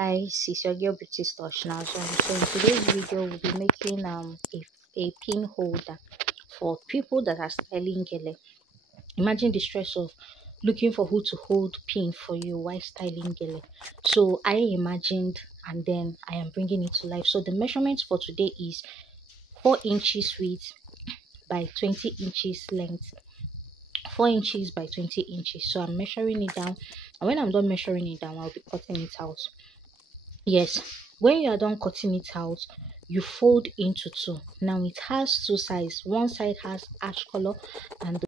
Guys, it's your girl Beauty Touch now. So in today's video we'll be making a pin holder for people that are styling gele. Imagine the stress of looking for who to hold pin for you while styling gele. So I imagined and then I am bringing it to life. So the measurements for today is 4 inches width by 20 inches length. 4 inches by 20 inches. So I'm measuring it down, and when I'm done measuring it down, I'll be cutting it out. Yes, when you are done cutting it out, you fold into two. Now it has two sides. One side has ash color and